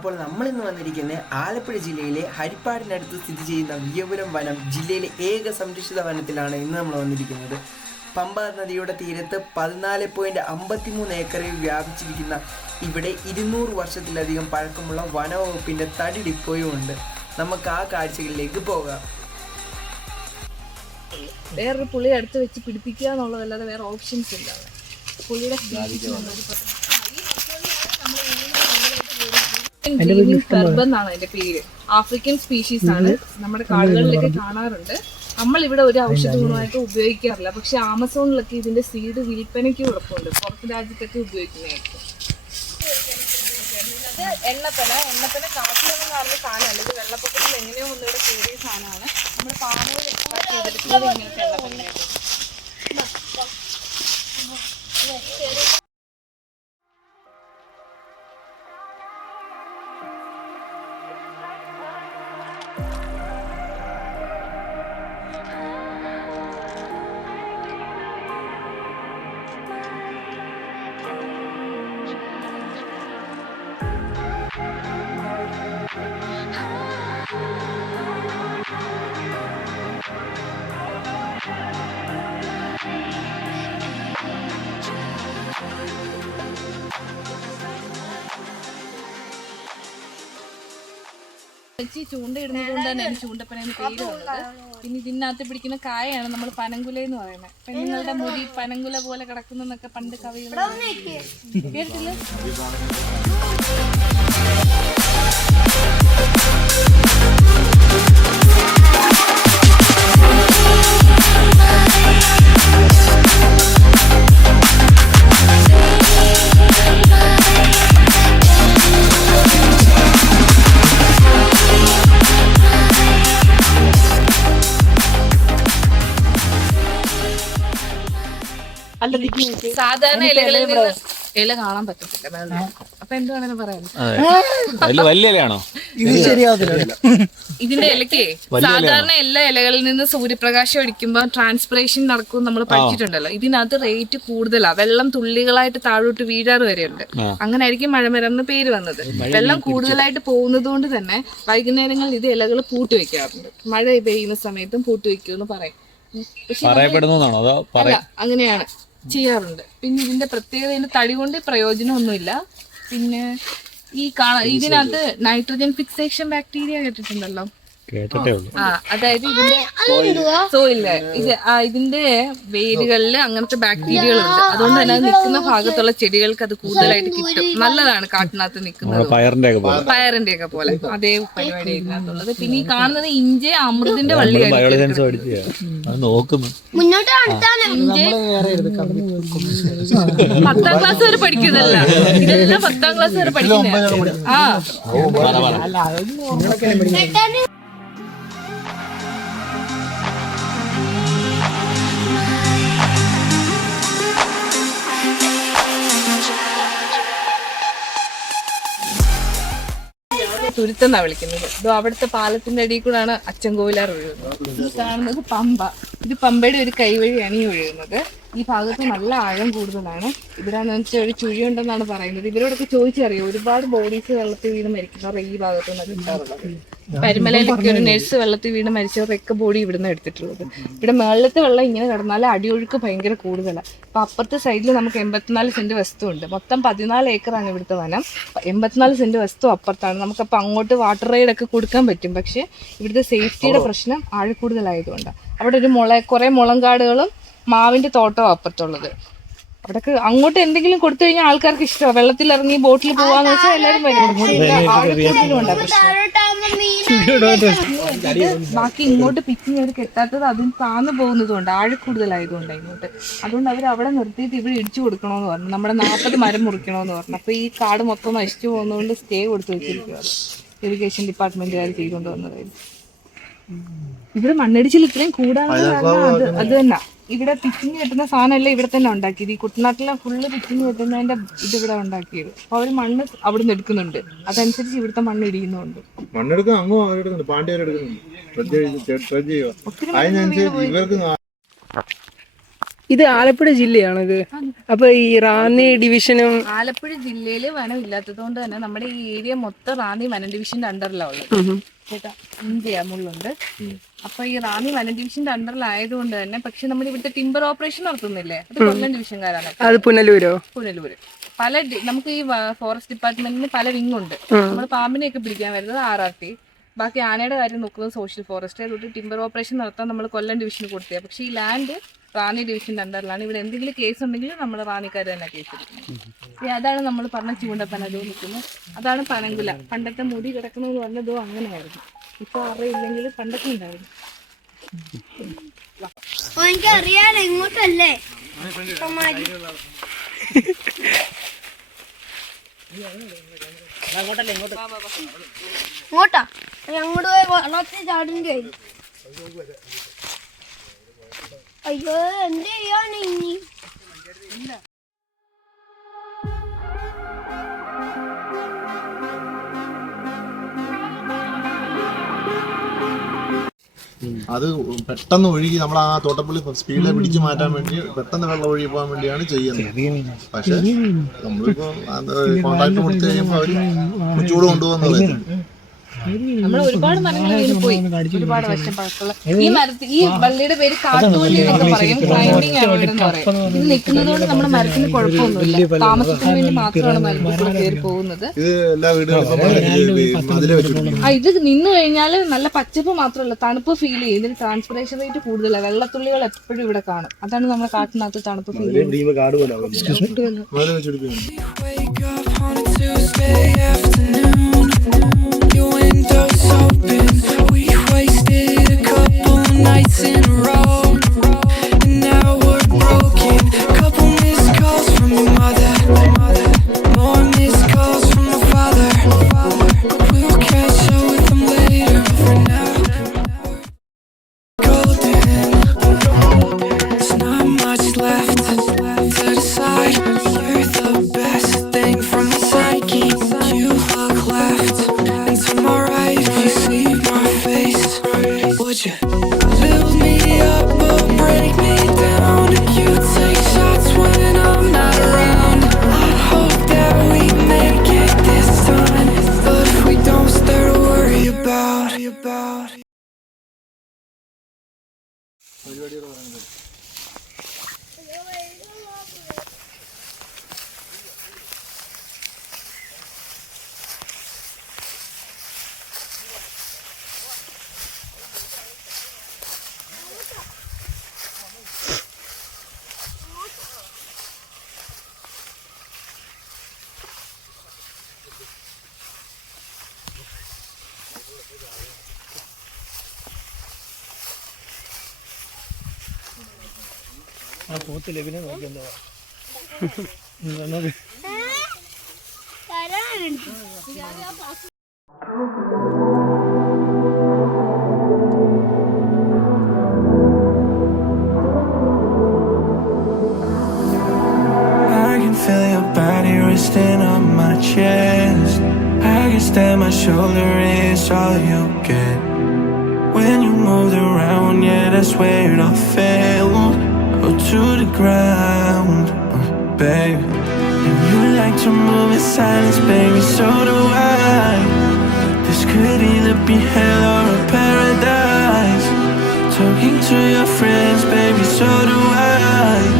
അപ്പോൾ നമ്മളിന്ന് വന്നിരിക്കുന്നത് ആലപ്പുഴ ജില്ലയിലെ ഹരിപ്പാടിനടുത്ത് സ്ഥിതി ചെയ്യുന്ന വിയ്യപുരം വനം ജില്ലയിലെ ഏക സംരക്ഷിത വനത്തിലാണ് ഇന്ന് നമ്മൾ വന്നിരിക്കുന്നത്. പമ്പ നദിയുടെ തീരത്ത് 14.53 ഏക്കറിൽ വ്യാപിച്ചിരിക്കുന്ന ഇവിടെ 200 വർഷത്തിലധികം പഴക്കമുള്ള വനവകുപ്പിൻ്റെ തടി ഡിപ്പോയും ഉണ്ട്. നമുക്ക് ആ കാഴ്ചകളിലേക്ക് പോകാം. വേറൊരു പുള്ളിയെ അടുത്ത് വെച്ച് പിടിപ്പിക്കുക എന്നുള്ളതല്ലാതെ വേറെ ഓപ്ഷൻസ് ഇല്ല. പുള്ളിയുടെ എന്നാണ് അതിന്റെ പേര്. ആഫ്രിക്കൻ സ്പീഷീസ് ആണ്. നമ്മുടെ കാടുകളിലൊക്കെ കാണാറുണ്ട്. നമ്മൾ ഇവിടെ ഒരു ഔഷധ ഗുണമായിട്ട് ഉപയോഗിക്കാറില്ല. പക്ഷെ ആമസോണിലൊക്കെ ഇതിന്റെ സീഡ് വിൽപ്പനയ്ക്ക് കുഴപ്പമുണ്ട്. പുറത്ത് രാജ്യത്തൊക്കെ ഉപയോഗിക്കുന്നതായിരിക്കും. എണ്ണപ്പന കാട്ടിലൊന്നും കാണുന്ന സാധനമല്ല. ഇത് വെള്ളപ്പൊക്കത്തിൽ എങ്ങനെയോ ഒന്നിവിടെ കയറിയ സാധനമാണ്. നമ്മുടെ പാമ്പുകളൊക്കെ ചെയ്തെടുക്കുന്നത് ഇങ്ങനത്തെ എണ്ണപ്പനയായിട്ട്. ചൂണ്ടയിടുന്നത് കൊണ്ട് തന്നെയാണ് ചൂണ്ടപ്പനയെന്ന് പേര് വന്നത്. പിന്നെ ഇതിനകത്ത് പിടിക്കുന്ന കായയാണ് നമ്മൾ പനങ്കുല എന്ന് പറയുന്നത്. പെണ്ണുങ്ങളുടെ മുടി പനങ്കുല പോലെ കിടക്കുന്നൊക്കെ പണ്ട് കവികൾ കേട്ടിട്ടില്ല. സാധാരണ ഇലകളിൽ നിന്ന് ഇല കാണാൻ പറ്റത്തില്ല. അപ്പൊ എന്തുവാണെന്ന് പറയാം. ഇതിന്റെ ഇലക്ക് സാധാരണ എല്ലാ ഇലകളിൽ നിന്ന് സൂര്യപ്രകാശം അടിക്കുമ്പോൾ ട്രാൻസ്പിറേഷൻ നടക്കും നമ്മൾ പഠിച്ചിട്ടുണ്ടല്ലോ. ഇതിനകത്ത് റേറ്റ് കൂടുതലാ. വെള്ളം തുള്ളികളായിട്ട് താഴോട്ട് വീഴാറ് വരെയുണ്ട്. അങ്ങനെ ആയിരിക്കും മഴമരം എന്ന് പേര് വന്നത്. വെള്ളം കൂടുതലായിട്ട് പോകുന്നത് കൊണ്ട് തന്നെ വൈകുന്നേരങ്ങളിൽ ഇത് ഇലകൾ പൂട്ടി വെക്കാറുണ്ട്. മഴ പെയ്യുന്ന സമയത്തും പൂട്ടി വെക്കുമെന്ന് പറയും. അങ്ങനെയാണ് ചെയ്യാറുണ്ട്. പിന്നെ ഇതിന്റെ പ്രത്യേകത ഇതിന്റെ തടി കൊണ്ട് പ്രയോജനമൊന്നുമില്ല. പിന്നെ ഈ ഇതിനകത്ത് നൈട്രജൻ ഫിക്സേഷൻ ബാക്ടീരിയ കേട്ടിട്ടുണ്ടല്ലോ. അതായത് ഇതിന്റെ വേരുകളിൽ അങ്ങനത്തെ ബാക്ടീരിയകളുണ്ട്. അതുകൊണ്ട് തന്നെ അത് നിൽക്കുന്ന ഭാഗത്തുള്ള ചെടികൾക്ക് അത് കൂടുതലായിട്ട് കിട്ടും. നല്ലതാണ് കാട്ടിനകത്ത് നിൽക്കുന്നത്. പയറിന്റെ ഒക്കെ പോലെ അതേ പരിപാടി ഇതിനകത്തുള്ളത്. പിന്നെ ഈ കാണുന്നത് ഇഞ്ചി അമൃതിന്റെ വള്ളിയാണ്. 10ാം ക്ലാസ് വരെ പഠിക്കുന്നതല്ല, ഇതെല്ലാം 10ാം ക്ലാസ് വരെ പഠിക്കുന്നത്. തുരുത്തെന്നാ വിളിക്കുന്നത്. ഇത് അവിടുത്തെ പാലത്തിന്റെ അടിയിൽ കൂടാണ് അച്ചൻകോവിലാർ ഒഴുകുന്നത്. ഈ കാണുന്നത് പമ്പ. ഇത് പമ്പയുടെ ഒരു കൈവഴിയാണ് ഈ ഒഴുകുന്നത്. ഈ ഭാഗത്ത് നല്ല ആഴം കൂടുതലാണ്. ഇവരാന്ന് വെച്ചാൽ ഒരു ചുഴിയുണ്ടെന്നാണ് പറയുന്നത്. ഇവരോടൊക്കെ ചോദിച്ചറിയോ, ഒരുപാട് ബോഡീസ് വെള്ളത്തിൽ വീണ് മരിക്കുന്നവർ ഈ ഭാഗത്തു നിന്നൊക്കെ കിട്ടാറുള്ളത്. പരുമലയിലൊക്കെ ഒരു നഴ്സ് വെള്ളത്തിൽ വീണ് മരിച്ചവരൊക്കെ ബോഡി ഇവിടുന്ന് എടുത്തിട്ടുള്ളത്. ഇവിടെ മേളത്തെ വെള്ളം ഇങ്ങനെ കിടന്നാൽ അടിയൊഴുക്ക് ഭയങ്കര കൂടുതലാണ്. അപ്പൊ അപ്പുറത്തെ സൈഡിൽ നമുക്ക് 84 സെന്റ് വസ്തു ഉണ്ട്. മൊത്തം 14 ഏക്കറാണ് ഇവിടുത്തെ വനം. 84 സെന്റ് വസ്തു അപ്പുറത്താണ്. നമുക്കപ്പോൾ അങ്ങോട്ട് വാട്ടർ റൈഡ് ഒക്കെ കൊടുക്കാൻ പറ്റും. പക്ഷെ ഇവിടുത്തെ സേഫ്റ്റിയുടെ പ്രശ്നം ആഴക്കൂടുതലായതുകൊണ്ടാണ്. അവിടെ ഒരു കുറെ മുളങ്കാടുകളും മാവിന്റെ തോട്ടവും അപ്പുറത്തുള്ളത്. അവിടൊക്കെ അങ്ങോട്ട് എന്തെങ്കിലും കൊടുത്തു കഴിഞ്ഞാൽ ആൾക്കാർക്ക് ഇഷ്ടമാണ്. വെള്ളത്തിൽ ഇറങ്ങി ബോട്ടിൽ പോവാന്ന് വെച്ചാൽ എല്ലാവരും വരും. ബാക്കി ഇങ്ങോട്ട് പിച്ചിങ് അവർ കെട്ടാത്തത് അതിന് താന്നു പോകുന്നതുകൊണ്ട് ആഴക്കൂടുതലായതുകൊണ്ട് ഇങ്ങോട്ട്. അതുകൊണ്ട് അവർ അവിടെ നിർത്തിയിട്ട് ഇവിടെ ഇടിച്ചു കൊടുക്കണമെന്ന് പറഞ്ഞു. നമ്മുടെ 40 മരം മുറിക്കണമെന്ന് പറഞ്ഞു. അപ്പൊ ഈ കാട് മൊത്തം നശിച്ചു പോകുന്നതുകൊണ്ട് സ്റ്റേ കൊടുത്തു വെച്ചിരിക്കുകയാണ്. ഇറിഗേഷൻ ഡിപ്പാർട്ട്മെന്റുകാർ ചെയ്തുകൊണ്ട് വന്നതായിരുന്നു. ഇവിടെ മണ്ണിടിച്ചിൽ ഇത്രയും കൂടാനുള്ള അത് തന്നെ. ഇവിടെ പിച്ചിങ് കെട്ടുന്ന സാധനമല്ല ഇവിടെ തന്നെ ഉണ്ടാക്കിയത്. ഈ കുട്ടനാട്ടിലെ ഫുള്ള് പിച്ചിങ് കെട്ടുന്നതിന്റെ ഇത് ഇവിടെ ഉണ്ടാക്കിയത്. അപ്പൊ അവര് മണ്ണ് അവിടെ നിന്ന് എടുക്കുന്നുണ്ട്. അതനുസരിച്ച് ഇവിടുത്തെ മണ്ണ് ഇടിയുന്നുണ്ട്. ഇത് ആലപ്പുഴ ജില്ലയാണോ ഇത്? അപ്പൊ ഈ റാന്നി ഡിവിഷനും ആലപ്പുഴ ജില്ലയിൽ വനം ഇല്ലാത്തത് കൊണ്ട് തന്നെ നമ്മുടെ ഈ ഏരിയ മൊത്തം റാന്നി വനം ഡിവിഷന്റെ അണ്ടറിലാണ് ഉള്ളത് കേട്ടാ. ഇന്ത്യ മുള്ളുണ്ട്. അപ്പൊ ഈ റാന്നി വനം ഡിവിഷന്റെ അണ്ടറിലായതുകൊണ്ട് തന്നെ, പക്ഷെ നമ്മൾ ഇവിടുത്തെ ടിമ്പർ ഓപ്പറേഷൻ നടത്തുന്നില്ലേ, അത് കൊല്ലം ഡിവിഷൻകാരാണ്. അത് പുനലൂരോ? പുനലൂര്. നമുക്ക് ഈ ഫോറസ്റ്റ് ഡിപ്പാർട്ട്മെന്റിന് പല വിങ് ഉണ്ട്. നമ്മൾ പാമ്പിനെയൊക്കെ പിടിക്കാൻ വരുന്നത് RRT, ബാക്കി ആനയുടെ കാര്യം നോക്കുന്നത് സോഷ്യൽ ഫോറസ്റ്റ്. അതുകൊണ്ട് ടിമ്പർ ഓപ്പറേഷൻ നടത്താൻ നമ്മൾ കൊല്ലം ഡിവിഷന് കൊടുത്തത്. പക്ഷേ ഈ ലാൻഡ് റാന്നി ഡിവിഷന്റെ അണ്ടറിലാണ്. ഇവിടെ എന്തെങ്കിലും കേസ് ഉണ്ടെങ്കിൽ നമ്മൾ റാന്നിക്കാർ തന്നെ കേസ് എടുക്കുന്നത്. അതാണ് നമ്മൾ പറഞ്ഞ ചൂണ്ടപ്പന. അതോ നിൽക്കുന്നത് അതാണ് പനങ്കുല. പണ്ടത്തെ മുടി കിടക്കുന്നതെന്ന് പറഞ്ഞതോ അങ്ങനെയായിരുന്നു. ഇപ്പൊ അറിയില്ലെങ്കിൽ പണ്ടൊക്കെ ഉണ്ടായിരുന്നു. എനിക്കറിയാലോ ഇങ്ങോട്ടല്ലേ ഇങ്ങോട്ടാ അങ്ങോട്ട് പോയി വെള്ളത്തിൽ ചാടേണ്ടി വരും. അയ്യോ എന്ത് ചെയ്യാണ് ഇനി? അത് പെട്ടെന്ന് ഒഴുകി നമ്മൾ ആ തോട്ടപ്പള്ളി സ്പീഡിൽ പിടിച്ചു മാറ്റാൻ വേണ്ടി പെട്ടെന്ന് വെള്ളം ഒഴുകി പോകാൻ വേണ്ടിയാണ് ചെയ്യുന്നത്. പക്ഷെ നമ്മളിപ്പോ കോൺട്രാക്ട് കൊടുത്തു കഴിയുമ്പോൾ അവര് ചൂട് കൊണ്ടുപോകുന്നത് നമ്മൾ ഒരുപാട് മരങ്ങൾ പോയി, ഒരുപാട് വർഷം പഴക്കമുള്ള ഈ വള്ളിയുടെ പേര് കാട്ടുവള്ളി എന്നൊക്കെ പറയും. ക്ലൈംബിംഗ് ആണെന്ന് പറയും. ഇത് നിൽക്കുന്നത് കൊണ്ട് നമ്മുടെ മരത്തിന് കുഴപ്പമൊന്നുമില്ല. താമസത്തിന് വേണ്ടി മാത്രമാണ് മരത്തിൽ കയറി പോകുന്നത്. ഇത് നിന്ന് കഴിഞ്ഞാൽ നല്ല പച്ചപ്പ് മാത്രമല്ല, തണുപ്പ് ഫീൽ ചെയ്യും. ഇതിന് ട്രാൻസ്പിറേഷൻ റേറ്റ് കൂടുതലാണ്. വെള്ളത്തുള്ളികൾ എപ്പോഴും ഇവിടെ കാണും. അതാണ് നമ്മുടെ കാട്ടിനകത്ത് തണുപ്പ് ഫീൽ ചെയ്യുന്നത്. Windows open, we wasted a couple nights in a row, and now we're broken. Couple missed calls from your mother, more missed calls from my father. We'll catch up with them later. For now, golden. There's not much left to decide. You're the best thing from my psyche. You look left. Would you build me up or break me down? You take shots when I'm not around. I hope that we make it this time, but if we don't, start to worry about. Feel your body resting on my chest. I guess that my shoulder is all you get. When you moved around, yeah, that's where I fell. Oh, to the ground, babe. And you like to move in silence, baby, so do I. This could either be hell or a paradise. Talking to your friends, baby, so do I.